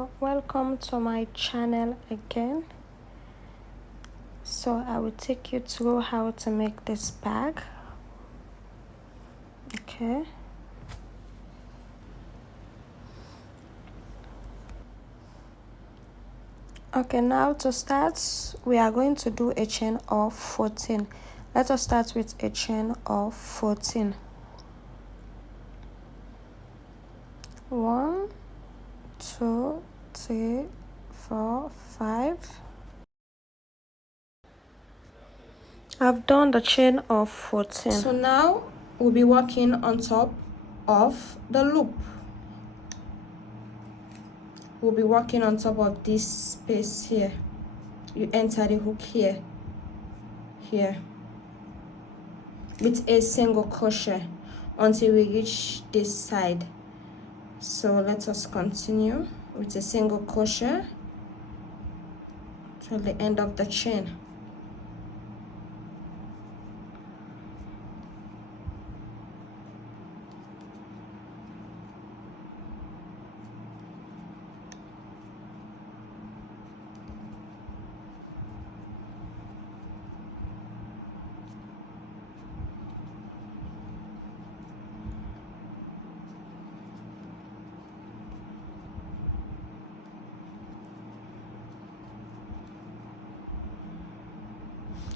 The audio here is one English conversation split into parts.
Hello, welcome to my channel again. So I will take you through how to make this bag. Okay, now to start we are going to do a chain of 14. Let us start with a chain of 14. 1 2 3 4 5. I've done the chain of 14. So now we'll be working on top of the loop. We'll be working on top of this space here. You enter the hook here with a single crochet until we reach this side. So let us continue with a single crochet till the end of the chain.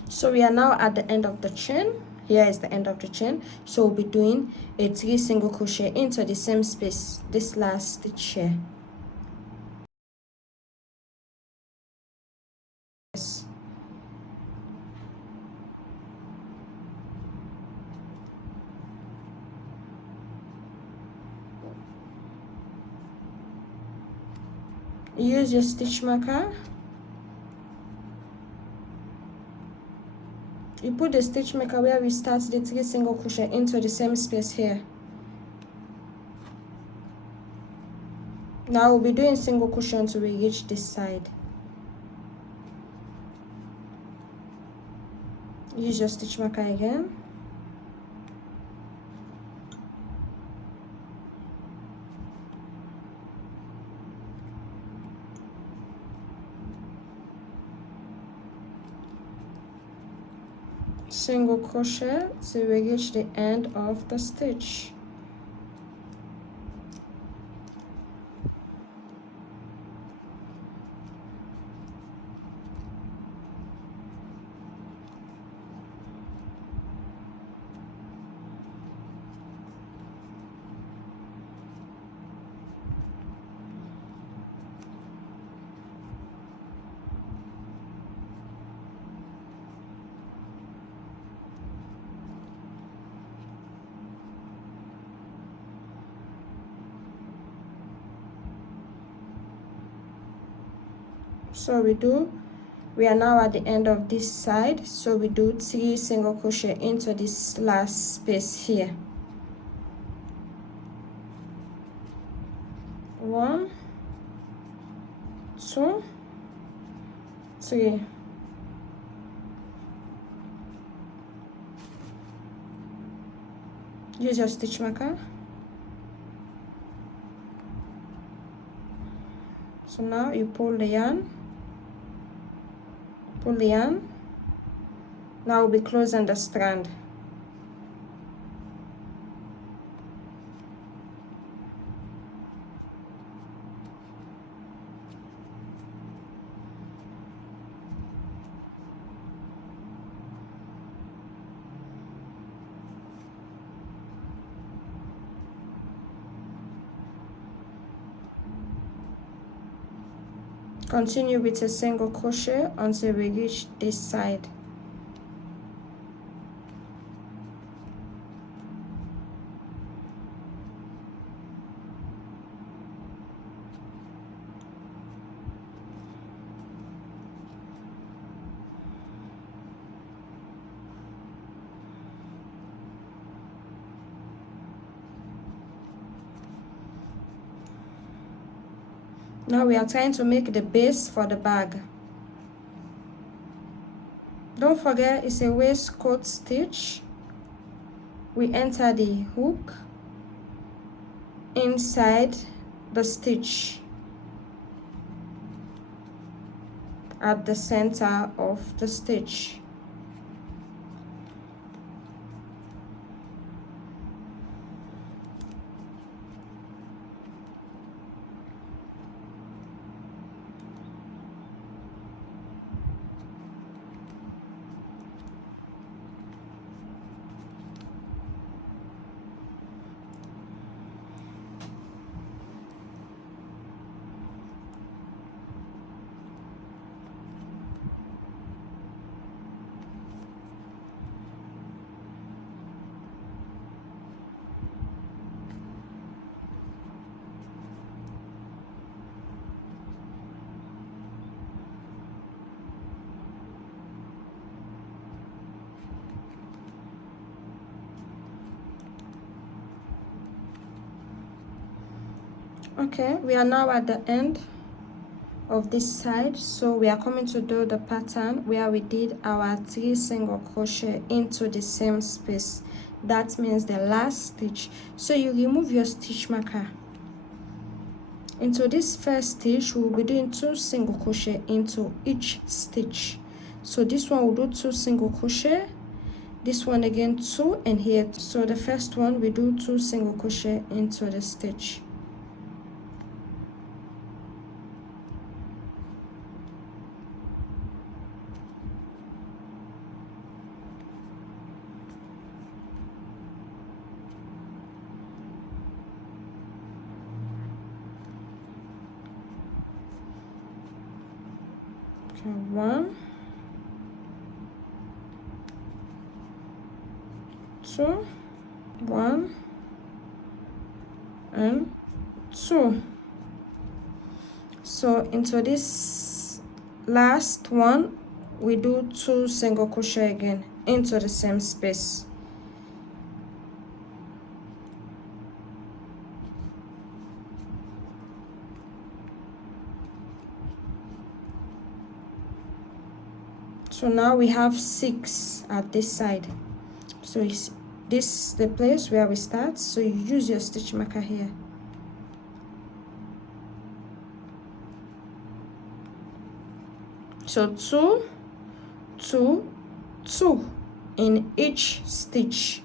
So we are now at the end of the chain. Here is the end of the chain. So we'll be doing a 3 single crochet into the same space, this last stitch here. Yes. Use your stitch marker. You put the stitch marker where we start the 3 single crochet into the same space here. Now we'll be doing single crochet until we reach this side. Use your stitch marker again. Single crochet till we reach the end of the stitch. So we are now at the end of this side, so we do 3 single crochet into this last space here. 1 2 3. Use your stitch marker. So now you pull the yarn. Now we'll be closing the strand. Continue with a single crochet until we reach this side. Now we are trying to make the base for the bag. Don't forget, it's a waistcoat stitch. We enter the hook inside the stitch. at the center of the stitch. Okay, we are now at the end of this side, so we are coming to do the pattern where we did our 3 single crochet into the same space. That means the last stitch. So you remove your stitch marker. Into this first stitch, we will be doing 2 single crochet into each stitch. So this one will do 2 single crochet, this one again 2, and here. So the first one we do 2 single crochet into the stitch. Okay, 1, 2, 1 and 2. So into this last one we do 2 single crochet again into the same space. So now we have 6 at this side. So this is the place where we start, so you use your stitch marker here. So 2, 2, 2 in each stitch.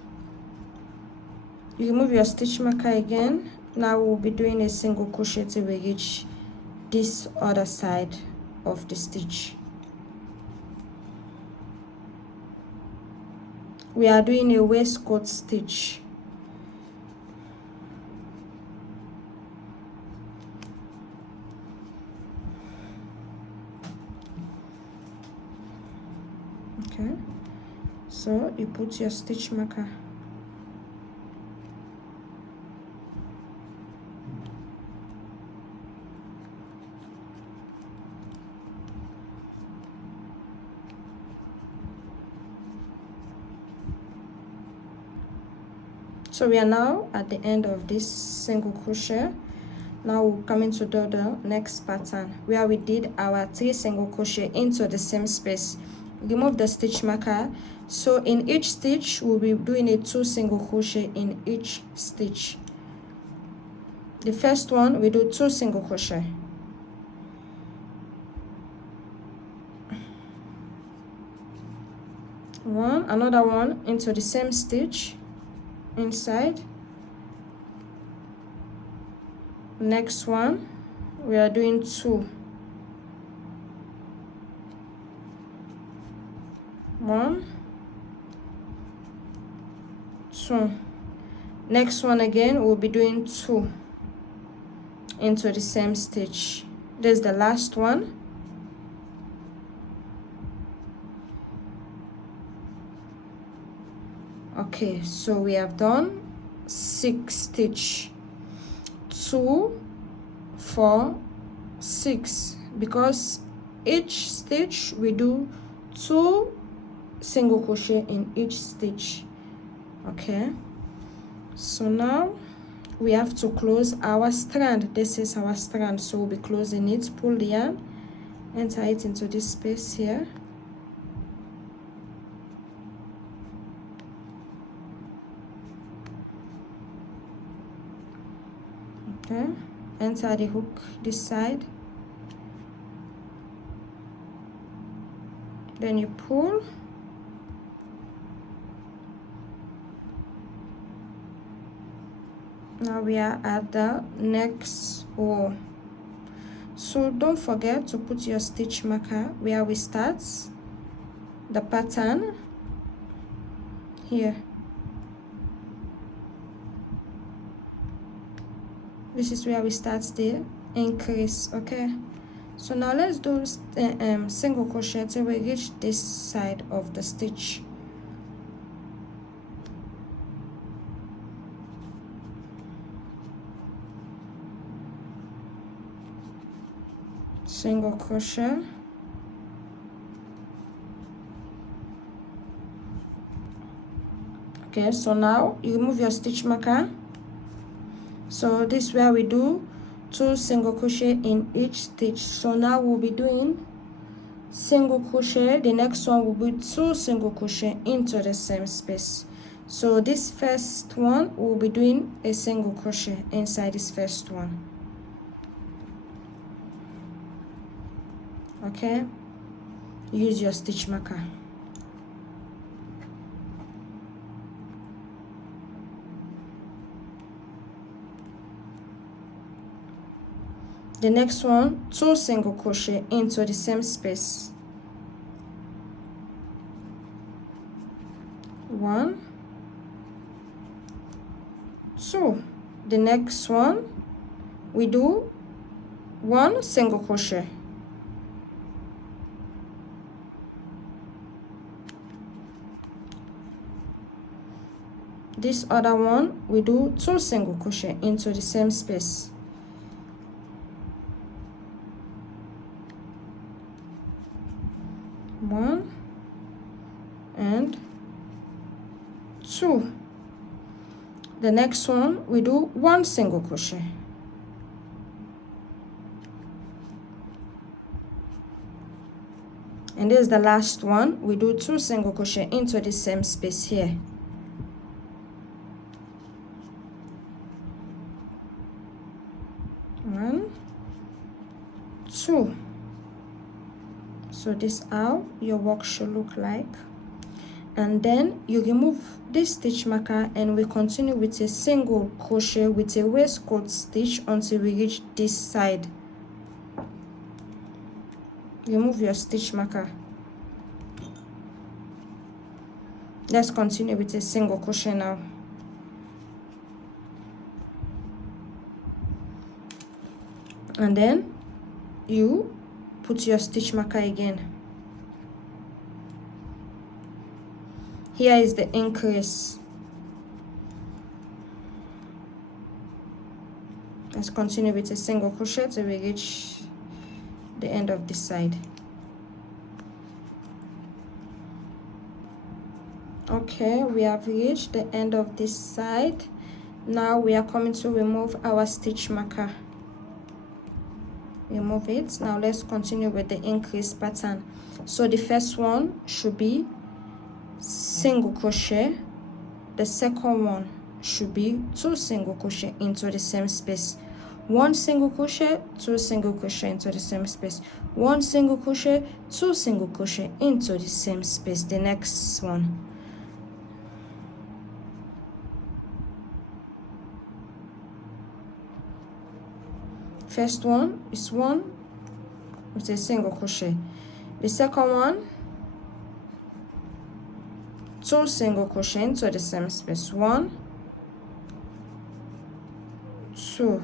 You remove your stitch marker again. Now we'll be doing a single crochet till we reach this other side of the stitch. We are doing a waistcoat stitch. Okay, so you put your stitch marker. So we are now at the end of this single crochet. Now we're coming to do the next pattern where we did our 3 single crochet into the same space. Remove the stitch marker. So in each stitch we'll be doing a 2 single crochet in each stitch. The first one we do 2 single crochet. One, another one into the same stitch inside. Next one we are doing 2. 1, 2. Next one again we'll be doing 2 into the same stitch. This is the last one. Okay, so we have done 6 stitch. 2, 4, 6, because each stitch we do 2 single crochet in each stitch. Okay, so now we have to close our strand. This is our strand, so we'll be closing it. Pull the yarn, enter it into this space here. Okay, enter the hook this side, then you pull, now we are at the next row. So don't forget to put your stitch marker where we start the pattern here. This is where we start the increase. Okay, so now let's do single crochet till we reach this side of the stitch. Single crochet, okay, so now you remove your stitch marker. So this is where we do 2 single crochet in each stitch. So now we'll be doing single crochet, the next one will be 2 single crochet into the same space. So this first one we'll be doing a single crochet inside this first one. Okay, use your stitch marker. The next one, 2 single crochet into the same space. 1, 2. The next one, we do 1 single crochet. This other one, we do 2 single crochet into the same space. 1 and 2. The next one, we do 1 single crochet. And this is the last one, we do 2 single crochet into the same space here. One, 2. So this is how your work should look like. And then you remove this stitch marker and we continue with a single crochet with a waistcoat stitch until we reach this side. Remove your stitch marker. Let's continue with a single crochet now. And then you put your stitch marker again. Here is the increase. Let's continue with a single crochet till we reach the end of this side. Okay, we have reached the end of this side. Now we are coming to remove our stitch marker. Remove it. Now let's continue with the increase pattern. So the first one should be single crochet. The second one should be 2 single crochet into the same space. 1 single crochet, 2 single crochet into the same space. 1 single crochet, 2 single crochet into the same space. The next one. First one is 1 with a single crochet. The second one, 2 single crochet into the same space. 1, 2.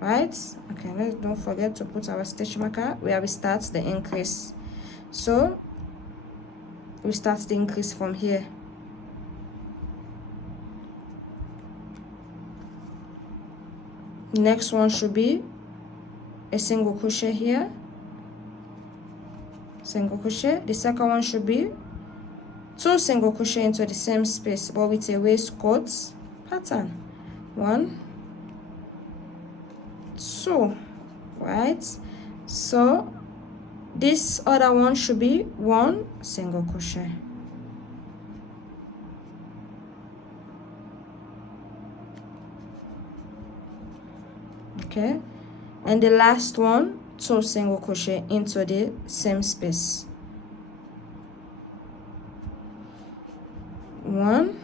Right? Okay, let's don't forget to put our stitch marker where we start the increase. So we start the increase from here. Next one should be a single crochet here, single crochet. The second one should be 2 single crochet into the same space but with a waistcoat pattern. 1, 2. Right? So this other one should be 1 single crochet. Okay, and the last one, 2 single crochet into the same space. 1,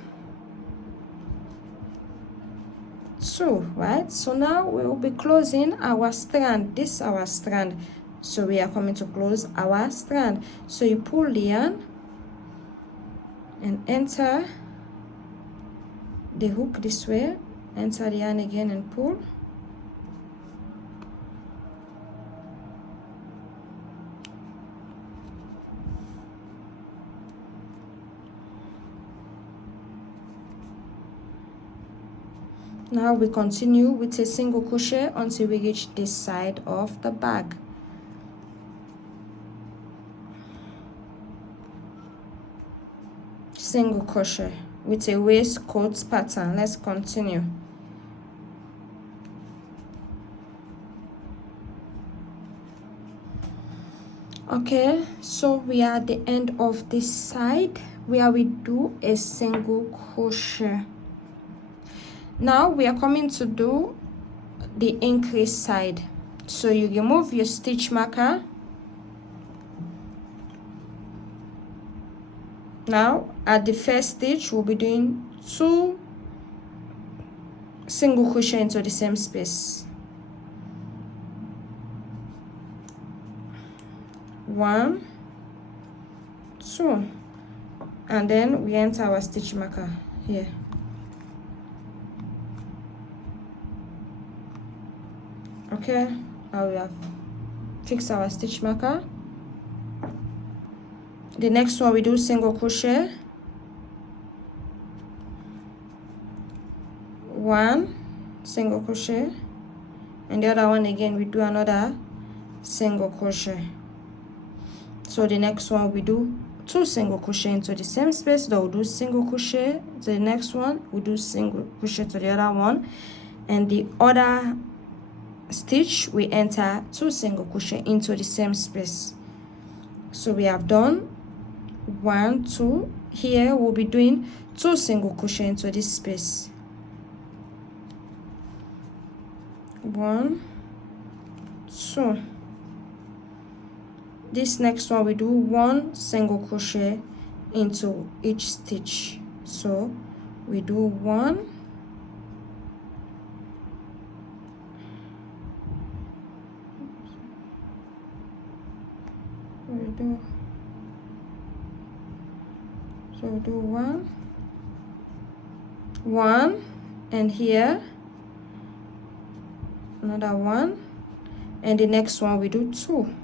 2, right? So now we will be closing our strand. This is our strand, so we are coming to close our strand. So you pull the yarn and enter the hook this way, enter the yarn again and pull. Now we continue with a single crochet until we reach this side of the bag. Single crochet with a waistcoat pattern. Let's continue. Okay, so we are at the end of this side where we do a single crochet. Now we are coming to do the increase side. So you remove your stitch marker. Now at the first stitch we'll be doing 2 single crochet into the same space. 1, 2, and then we enter our stitch marker here. Okay, now we have fixed our stitch marker. The next one we do single crochet, 1 single crochet, and the other one again we do another single crochet. So the next one we do 2 single crochet into the same space. Then we'll do single crochet to the next one, we do single crochet to the other one, and the other stitch we enter 2 single crochet into the same space. So we have done 1, 2. Here we'll be doing 2 single crochet into this space. 1, 2. This next one we do 1 single crochet into each stitch. So we do 1, we do 1, and here another 1, and the next one we do 2.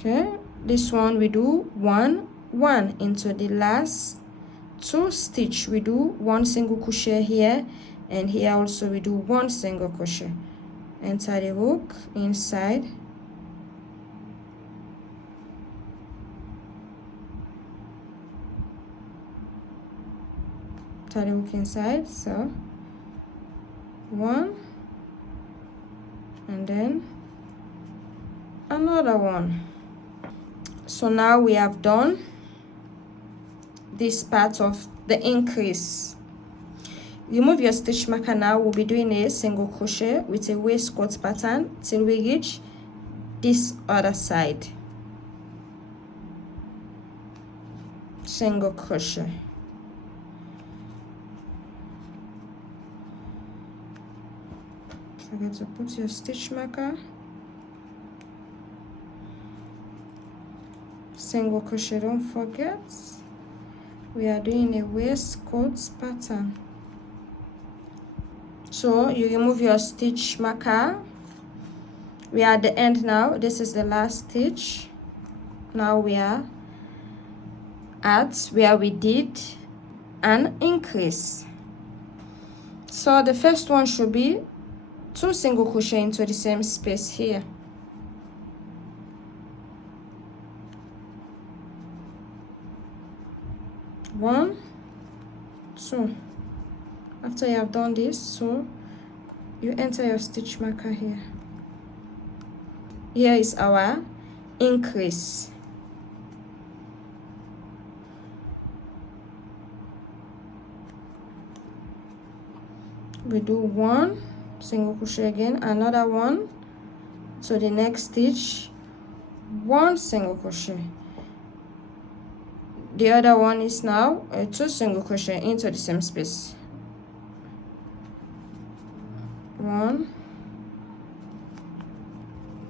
Okay, this one we do 1, 1 into the last 2 stitch. We do 1 single crochet here, and here also we do 1 single crochet. Enter the hook inside, enter the hook inside. So 1, and then another 1. So now we have done this part of the increase. Remove your stitch marker. Now we'll be doing a single crochet with a waistcoat pattern till we reach this other side. Single crochet. Forget to put your stitch marker. Single crochet, don't forget. We are doing a waistcoat pattern. So you remove your stitch marker. We are at the end now. This is the last stitch. Now we are at where we did an increase. So the first one should be 2 single crochet into the same space here. 1, 2. After you have done this, so you enter your stitch marker here. Here is our increase. We do 1 single crochet again, another one to the next stitch, 1 single crochet. The other one is now a 2 single crochet into the same space. 1,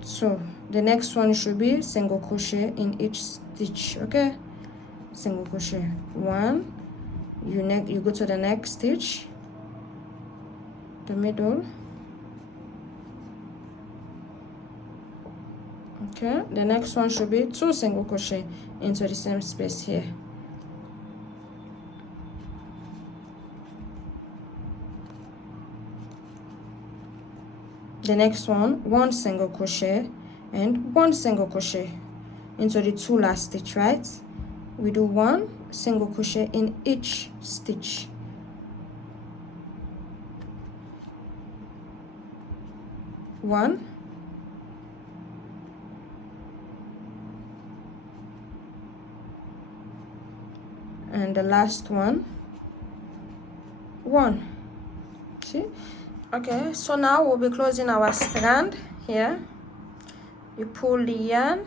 2. The next one should be single crochet in each stitch. Okay, single crochet 1. You go to the next stitch, the middle. Okay, the next one should be 2 single crochet into the same space here. The next one, 1 single crochet and 1 single crochet into the 2 last stitch, right? We do 1 single crochet in each stitch. One, and the last one, 1. See? Okay, so now we'll be closing our strand here. You pull the yarn,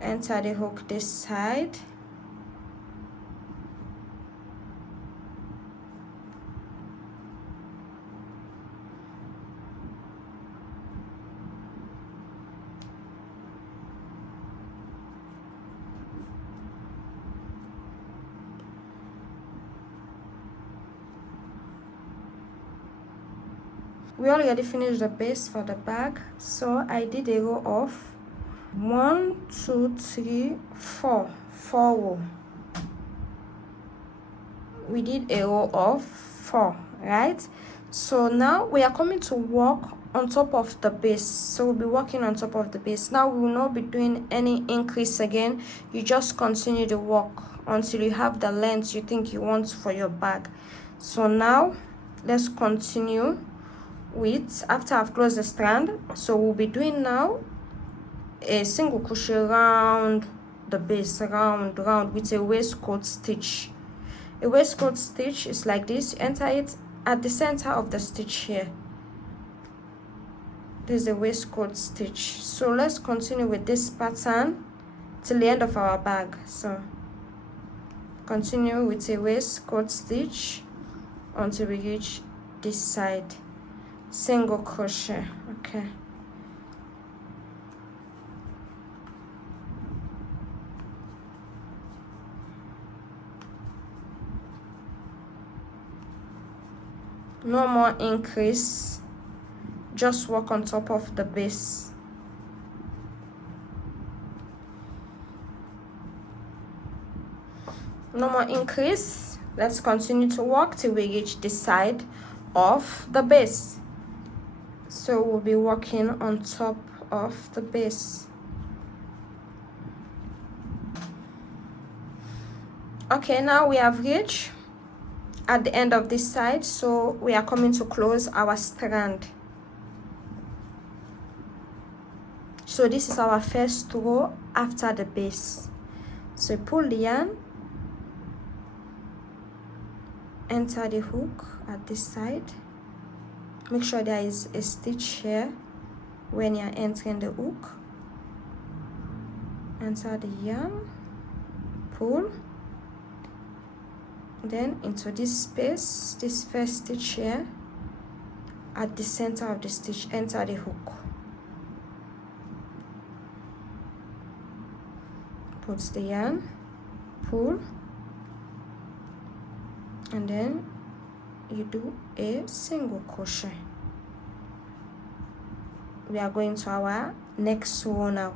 enter the hook this side, we already finished the base for the bag, so I did a row of 1, 2, 3, 4 row. We did a row of 4, right? So now we are coming to work on top of the base. So we'll be working on top of the base. Now we will not be doing any increase again. You just continue to work until you have the length you think you want for your bag. So now let's continue with, after I've closed the strand, so we'll be doing now a single crochet around the base, round with a waistcoat stitch. A waistcoat stitch is like this. Enter it at the center of the stitch here. This is a waistcoat stitch. So let's continue with this pattern till the end of our bag. So continue with a waistcoat stitch until we reach this side. Single crochet. Okay, no more increase, just work on top of the base. No more increase. Let's continue to work till we reach this side of the base. So we'll be working on top of the base. Okay, now we have reached at the end of this side, so we are coming to close our strand. So this is our first row after the base. So pull the yarn, enter the hook at this side. Make sure there is a stitch here when you're entering the hook. Enter the yarn, pull, then into this space, this first stitch here, at the center of the stitch, enter the hook. Put the yarn, pull, and then you do a single crochet. We are going to our next row now.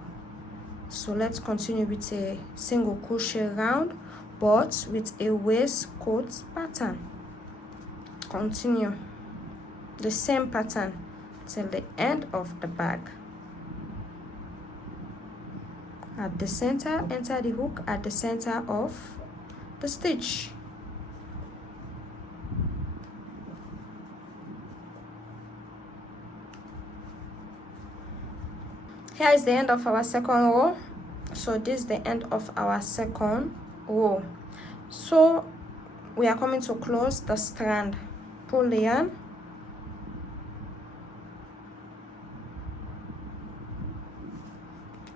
So let's continue with a single crochet round, but with a waistcoat pattern. Continue the same pattern till the end of the bag. At the center, enter the hook at the center of the stitch. Here is the end of our second row. So this is the end of our second row. So we are coming to close the strand. Pull the yarn,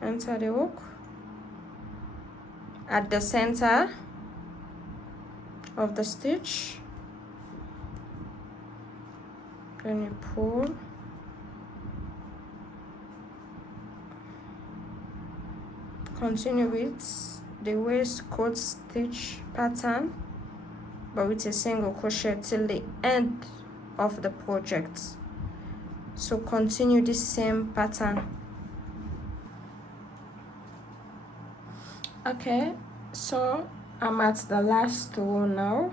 enter the hook at the center of the stitch, then you pull, continue with the waistcoat stitch pattern but with a single crochet till the end of the project. So continue this same pattern. Okay, so I'm at the last row now.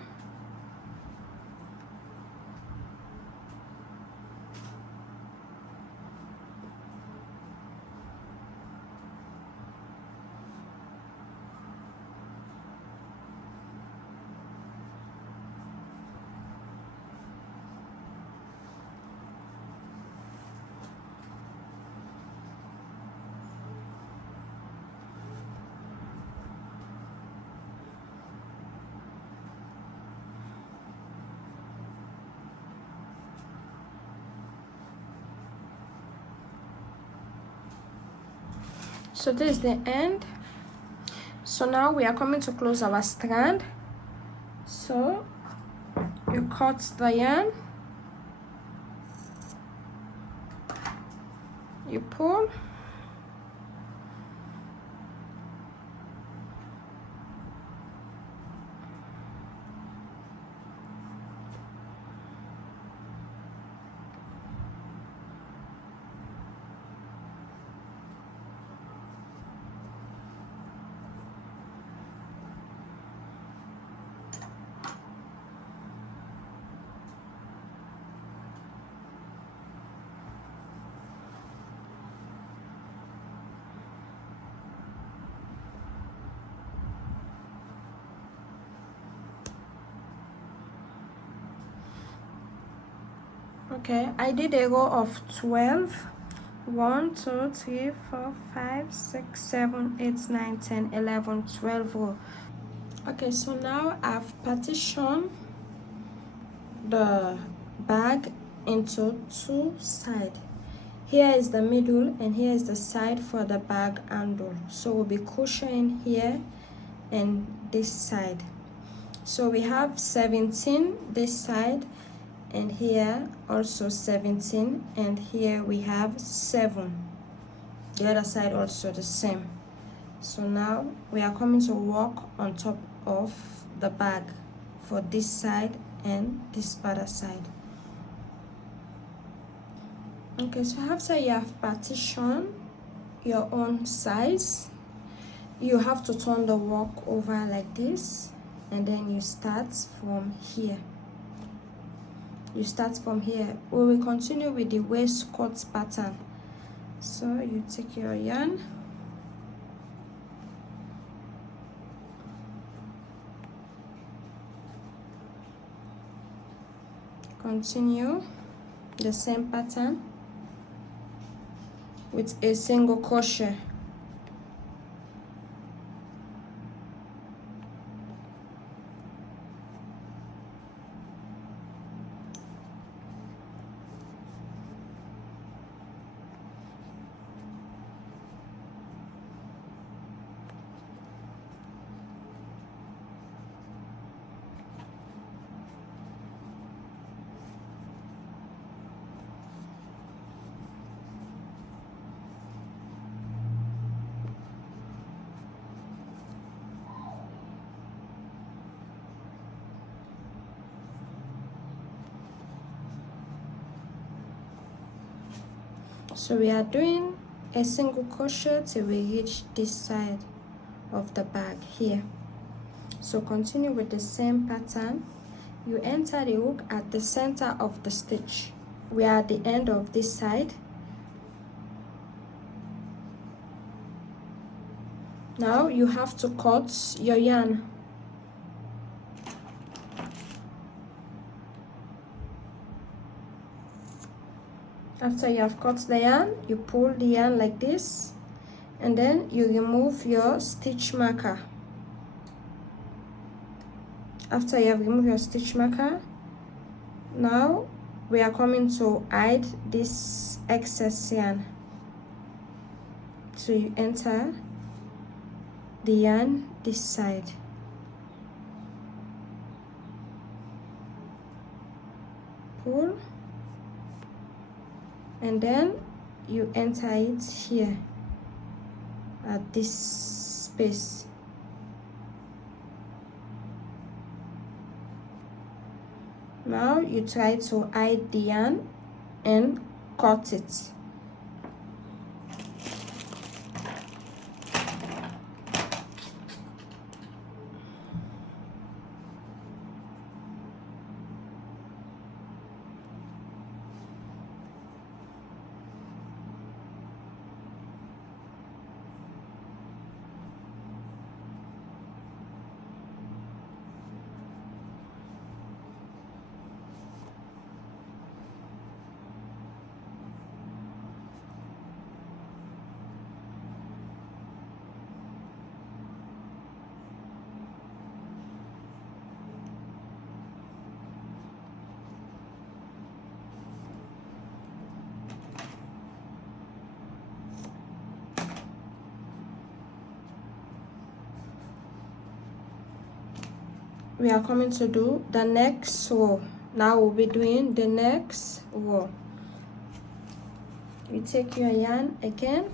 So this is the end. So now we are coming to close our strand. So you cut the yarn, you pull, okay, I did a row of 12. 1 2 3 4 5 6 7 8 9 10 11 12 row. Okay, so now I've partitioned the bag into two sides. Here is the middle and here is the side for the bag handle. So we'll be crocheting here and this side. So we have 17 this side, and here also 17, and here we have 7. The other side also the same. So now we are coming to work on top of the bag for this side and this other side. Okay, so after you have partitioned your own size, you have to turn the work over like this, and then you start from here. You start from here. We will continue with the waistcoat pattern. So you take your yarn, continue the same pattern with a single crochet. So we are doing a single crochet till we reach this side of the bag here. So continue with the same pattern. You enter the hook at the center of the stitch. We are at the end of this side. Now you have to cut your yarn. After you have cut the yarn, you pull the yarn like this, and then you remove your stitch marker. After you have removed your stitch marker, now we are coming to hide this excess yarn. So you enter the yarn this side, pull, and then you enter it here at this space. Now you try to hide the yarn and cut it. We are coming to do the next row. Now we'll be doing the next row. You take your yarn again,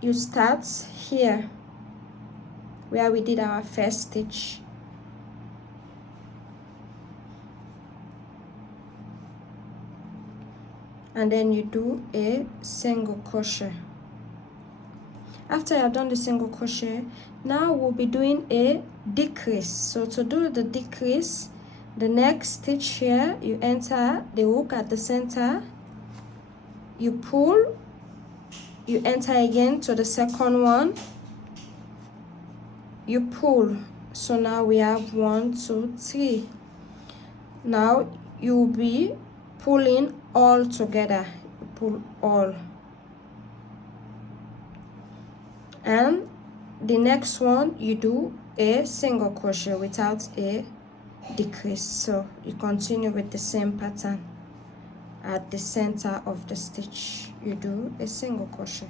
you start here where we did our first stitch, and then you do a single crochet. After you have done the single crochet, now we'll be doing a decrease. So to do the decrease, the next stitch here, you enter the hook at the center, you pull, you enter again to the second one, you pull. So now we have 1, 2, 3. Now you'll be pulling all together, you pull all. And the next one, you do a single crochet without a decrease. So you continue with the same pattern. At the center of the stitch, you do a single crochet.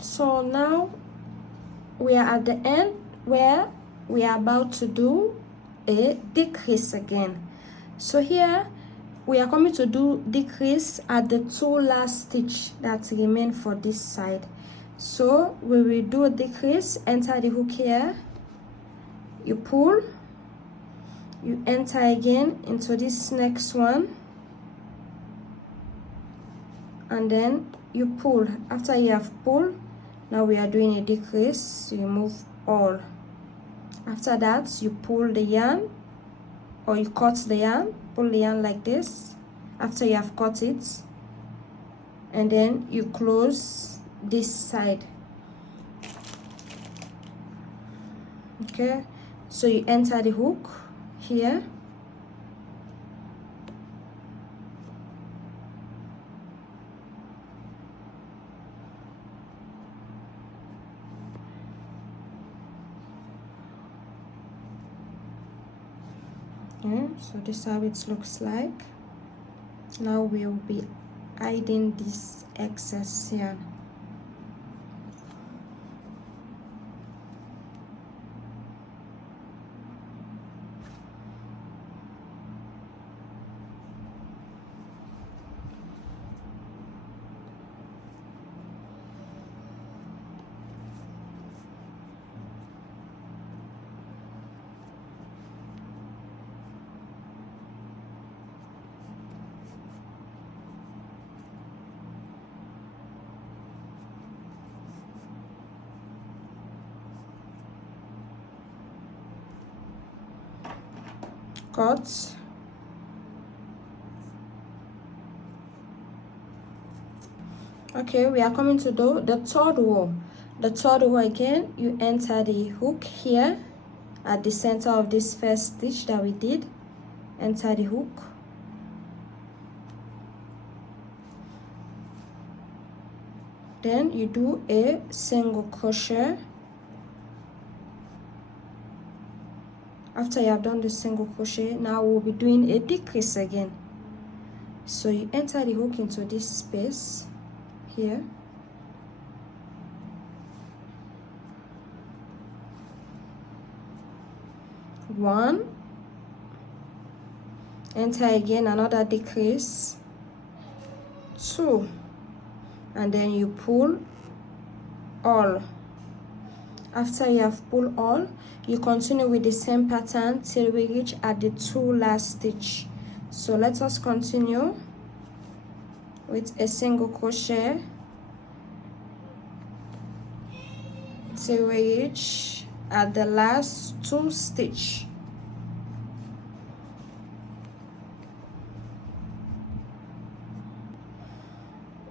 So now we are at the end where we are about to do a decrease again. So here we are coming to do decrease at the 2 last stitch that remain for this side. So we will do a decrease, enter the hook here, you pull, you enter again into this next one, and then you pull. After you have pulled, now we are doing a decrease, you remove all. After that, you pull the yarn, or you cut the yarn, pull the yarn like this after you have cut it, and then you close this side. Okay, so you enter the hook here, so this is how it looks like. Now we'll be hiding this excess yarn. Cut. Okay, we are coming to do the third row. The third row again, you enter the hook here at the center of this first stitch that we did. Enter the hook, then you do a single crochet. After you have done the single crochet, now we'll be doing a decrease again. So you enter the hook into this space here, one, enter again another decrease, two, and then you pull all. After you have pulled all, you continue with the same pattern till we reach at the two last stitch. So let us continue with a single crochet till we reach at the last two stitch.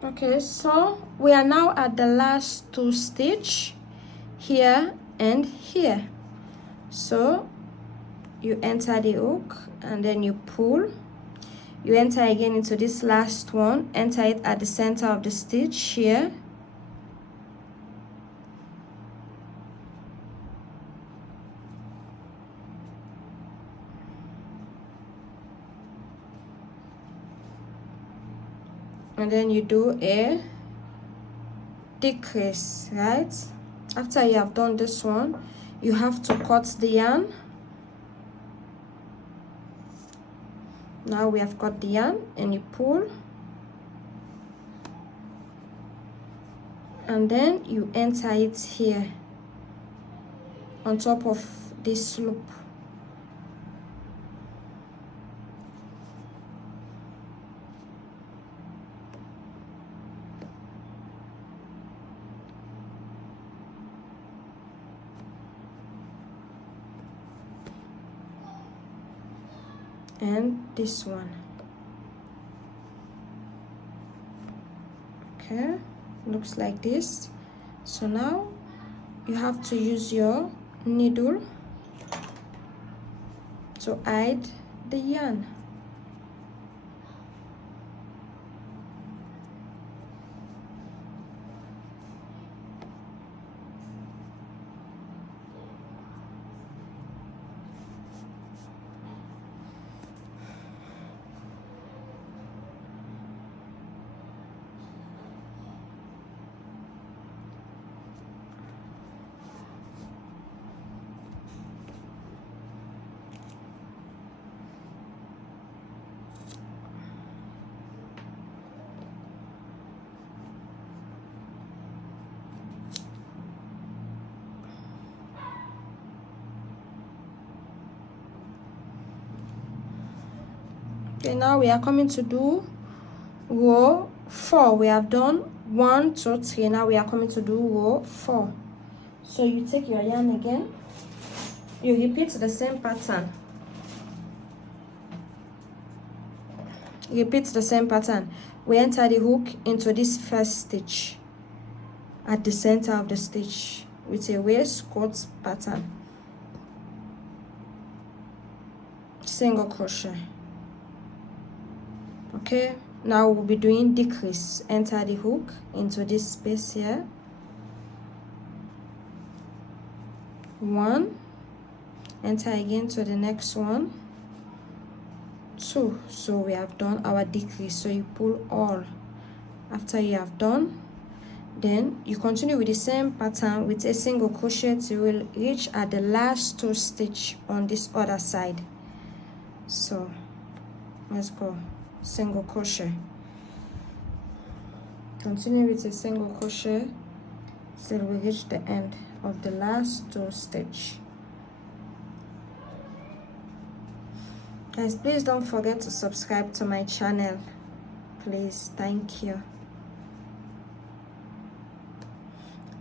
Okay, so we are now at the last two stitch here and here. So you enter the hook and then you pull, you enter again into this last one, enter it at the center of the stitch here, and then you do a decrease, right? After you have done this one, you have to cut the yarn. Now we have cut the yarn and you pull, and then you enter it here on top of this loop. And this one. Okay, looks like this. So now you have to use your needle to hide the yarn. Okay, now we are coming to do row 4. We have done 1, 2, 3. Now we are coming to do row 4. So you take your yarn again, you repeat the same pattern. Repeat the same pattern. We enter the hook into this first stitch at the center of the stitch with a waistcoat pattern. Single crochet. Okay, now we'll be doing decrease. Enter the hook into this space here, 1, enter again to the next one, 2. So we have done our decrease. So you pull all. After you have done, then you continue with the same pattern with a single crochet till you will reach at the last 2 stitch on this other side. So let's go. Single crochet, continue with a single crochet till we reach the end of the last 2 stitch. Guys, please don't forget to subscribe to my channel, please. Thank you.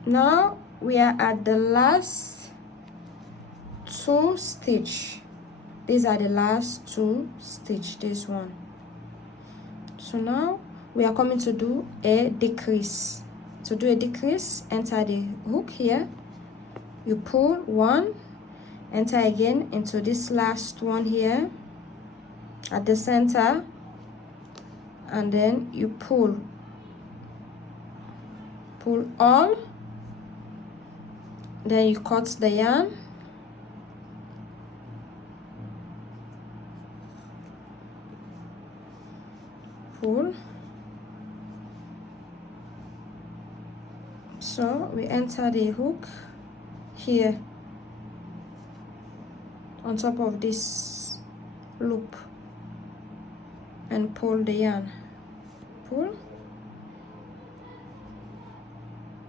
Now we are at the last 2 stitch. These are the last 2 stitch, this one. So now we are coming to do a decrease. To do a decrease, enter the hook here, you pull 1, enter again into this last one here at the center, and then you pull. pull all, then you cut the yarn, pull. So we enter the hook here on top of this loop and pull the yarn, pull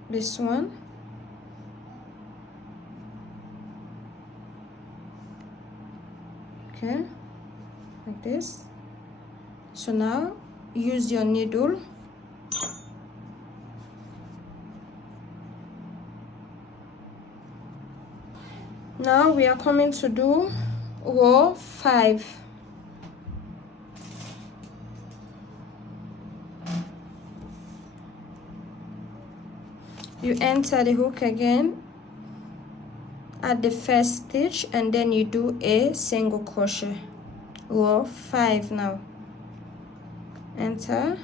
this one, okay, like this. So now use your needle now we are coming to do row 5. You enter the hook again at the first stitch and then you do a single crochet. Row 5 now. Enter,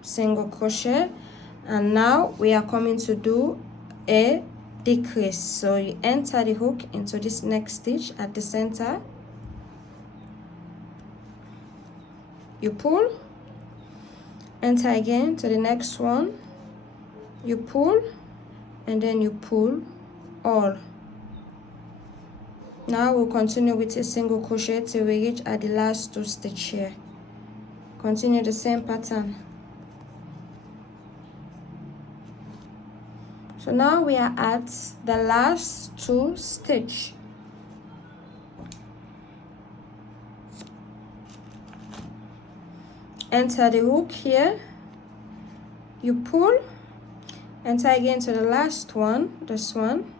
single crochet, and now we are coming to do a decrease. So you enter the hook into this next stitch at the center, you pull, enter again to the next one, you pull, and then you pull all. Now we'll continue with a single crochet till we reach at the last 2 stitches here. Continue the same pattern. So now we are at the last 2 stitches. Enter the hook here, you pull, enter again to the last one, this one,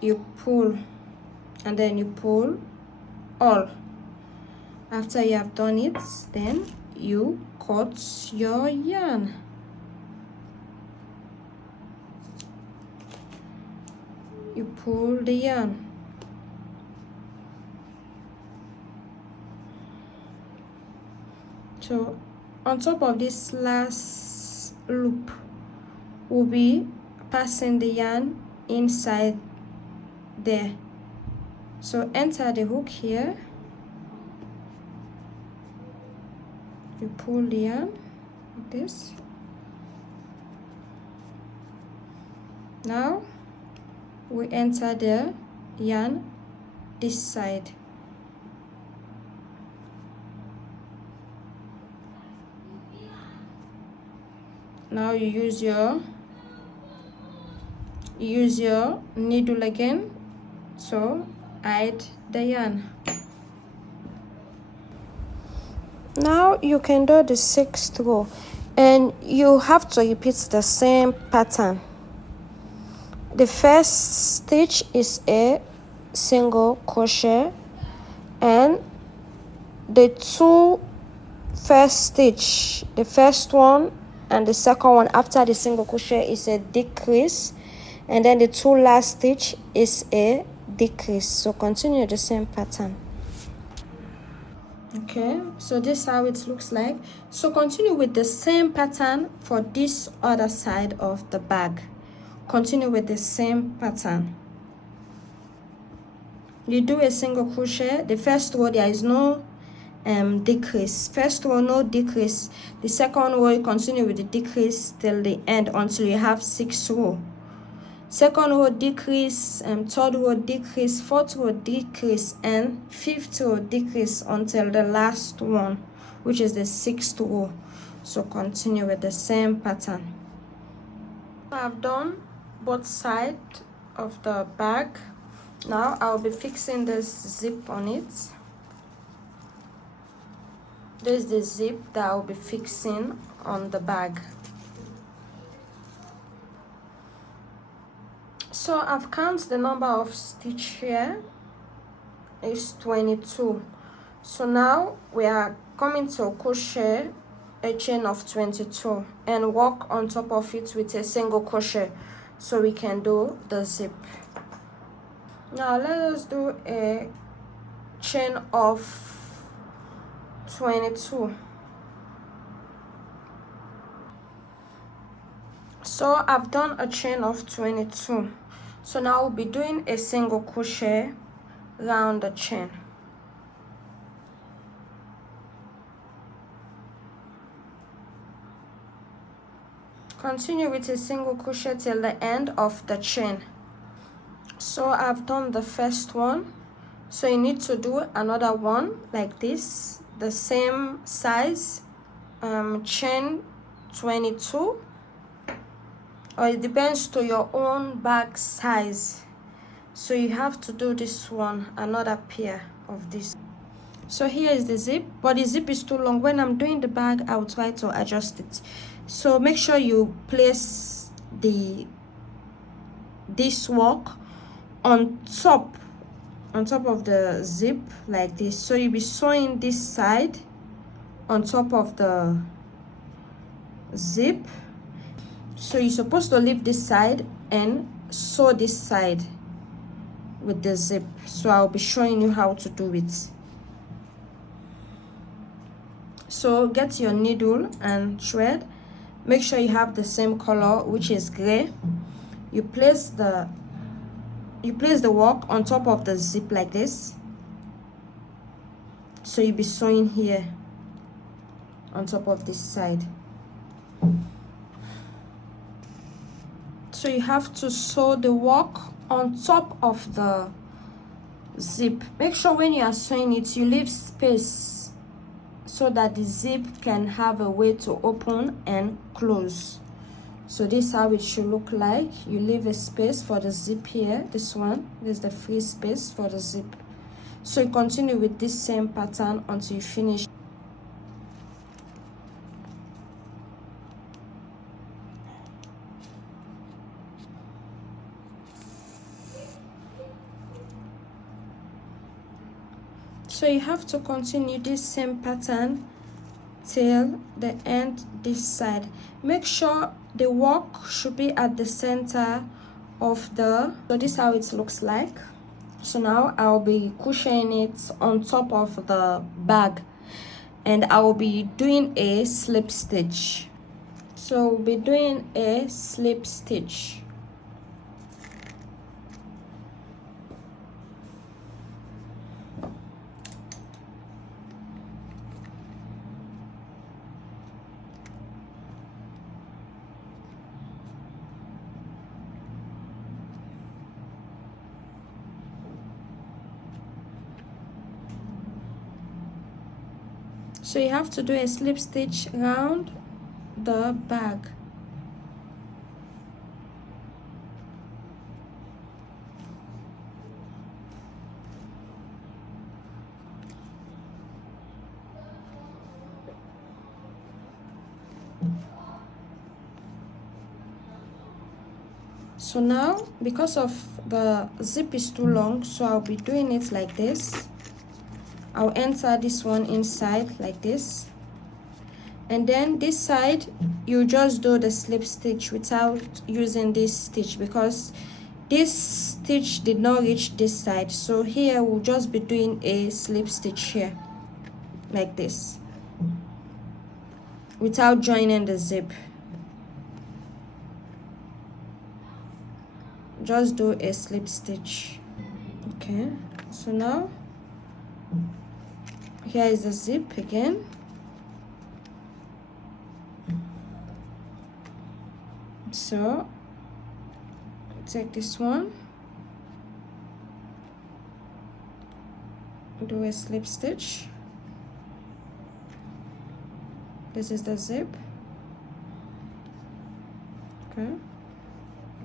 you pull, and then you pull all. After you have done it, then you cut your yarn. You pull the yarn. So on top of this last loop, we'll be passing the yarn inside there. So enter the hook here, you pull the yarn like this. Now we enter the yarn this side. Now you use your needle again, so hide the yarn. Now you can do the 6th row and you have to repeat the same pattern. The first stitch is a single crochet and the 2 first stitch, the first one and the second one after the single crochet is a decrease, and then the 2 last stitch is a decrease. So continue the same pattern. Okay, so this is how it looks like. So continue with the same pattern for this other side of the bag. Continue with the same pattern. You do a single crochet. The first row there is no decrease. First row no decrease. The second row you continue with the decrease till the end until you have 6 rows. Second row decrease, third row decrease, fourth row decrease, and fifth row decrease until the last one, which is the 6th row. So continue with the same pattern. I've done both sides of the bag. Now I'll be fixing this zip on it. This is the zip that I'll be fixing on the bag. So I've counted the number of stitches here is 22. So now we are coming to crochet a chain of 22 and work on top of it with a single crochet so we can do the zip. Now let us do a chain of 22. So I've done a chain of 22. So now I'll be doing a single crochet round the chain. Continue with a single crochet till the end of the chain. So I've done the first one, so you need to do another one like this, the same size, chain 22, or it depends to your own bag size. So you have to do this one, another pair of this. So here is the zip, but the zip is too long. When I'm doing the bag, I will try to adjust it. So make sure you place this work on top of the zip like this. So you'll be sewing this side on top of the zip. So you're supposed to leave this side and sew this side with the zip. So I'll be showing you how to do it. So get your needle and thread. Make sure you have the same color, which is gray. You place the work on top of the zip like this. So you'll be sewing here on top of this side. So you have to sew the work on top of the zip. Make sure when you are sewing it, you leave space so that the zip can have a way to open and close. So this is how it should look like. You leave a space for the zip here. This one is the free space for the zip. So you continue with this same pattern until you finish. So you have to continue this same pattern till the end this side. Make sure the work should be at the center of the, so this is how it looks like. So now I'll be crocheting it on top of the bag, and I will be doing a slip stitch. So we'll be doing a slip stitch. So you have to do a slip stitch around the bag. So now, because of the zip is too long, so I'll be doing it like this. I'll enter this one inside like this, and then this side you just do the slip stitch without using this stitch, because this stitch did not reach this side. So here we'll just be doing a slip stitch here like this without joining the zip. Just do a slip stitch. Okay, so now here is the zip again. So take this one, do a slip stitch. This is the zip. Okay,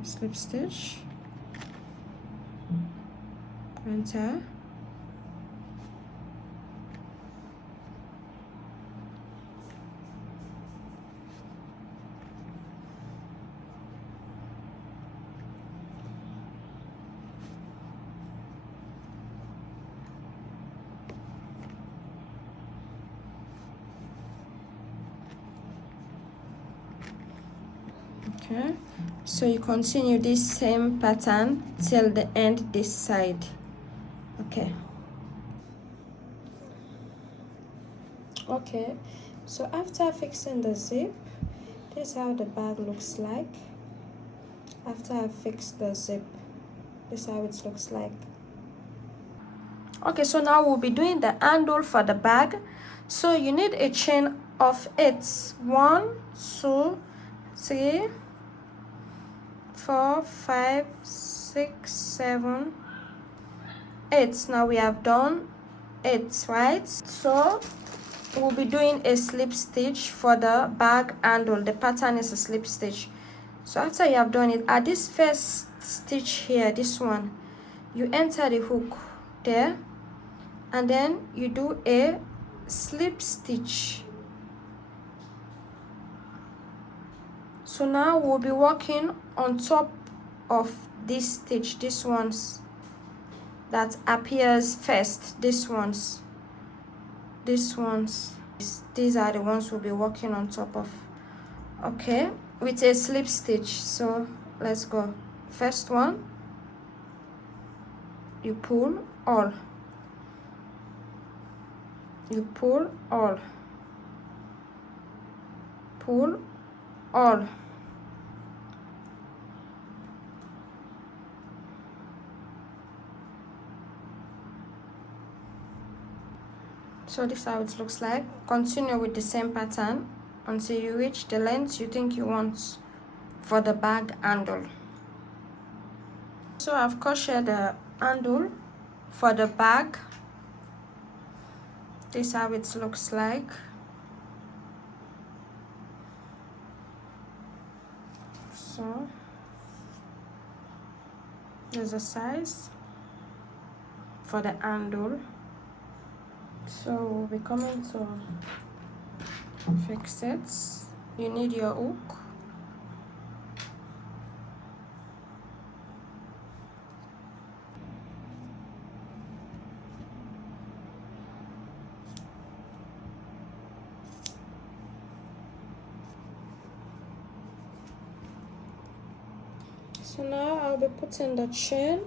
slip stitch, enter. Okay, so you continue this same pattern till the end this side. Okay, Okay, so after fixing the zip, this is how the bag looks like. After I fix the zip, this is how it looks like. Okay, so now we'll be doing the handle for the bag. So you need a chain of 8. 1, 2, 3, 4, 5, 6, 7, 8. Now we have done 8, right? So we'll be doing a slip stitch for the bag handle. The pattern is a slip stitch. So after you have done it, at this first stitch here, this one, you enter the hook there, and then you do a slip stitch. So now we'll be working on top of this stitch, this ones that appears first, these ones, these are the ones we'll be working on top of. Okay, with a slip stitch. So let's go. First one, you pull all, you pull all, pull all, so this is how it looks like. Continue with the same pattern until you reach the length you think you want for the bag handle. So I've crocheted the handle for the bag. This is how it looks like. So there's a size for the handle. So we'll be coming to fix it. You need your hook. So now I'll be putting the chain.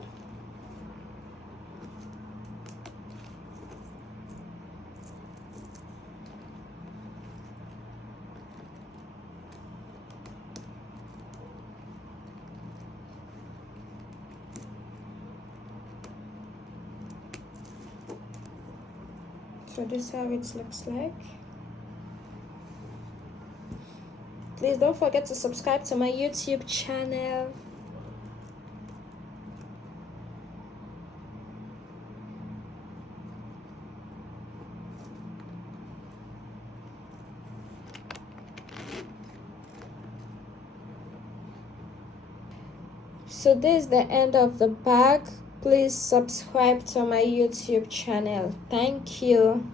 So this is how it looks like. Please don't forget to subscribe to my YouTube channel. So this is the end of the bag. Please subscribe to my YouTube channel. Thank you.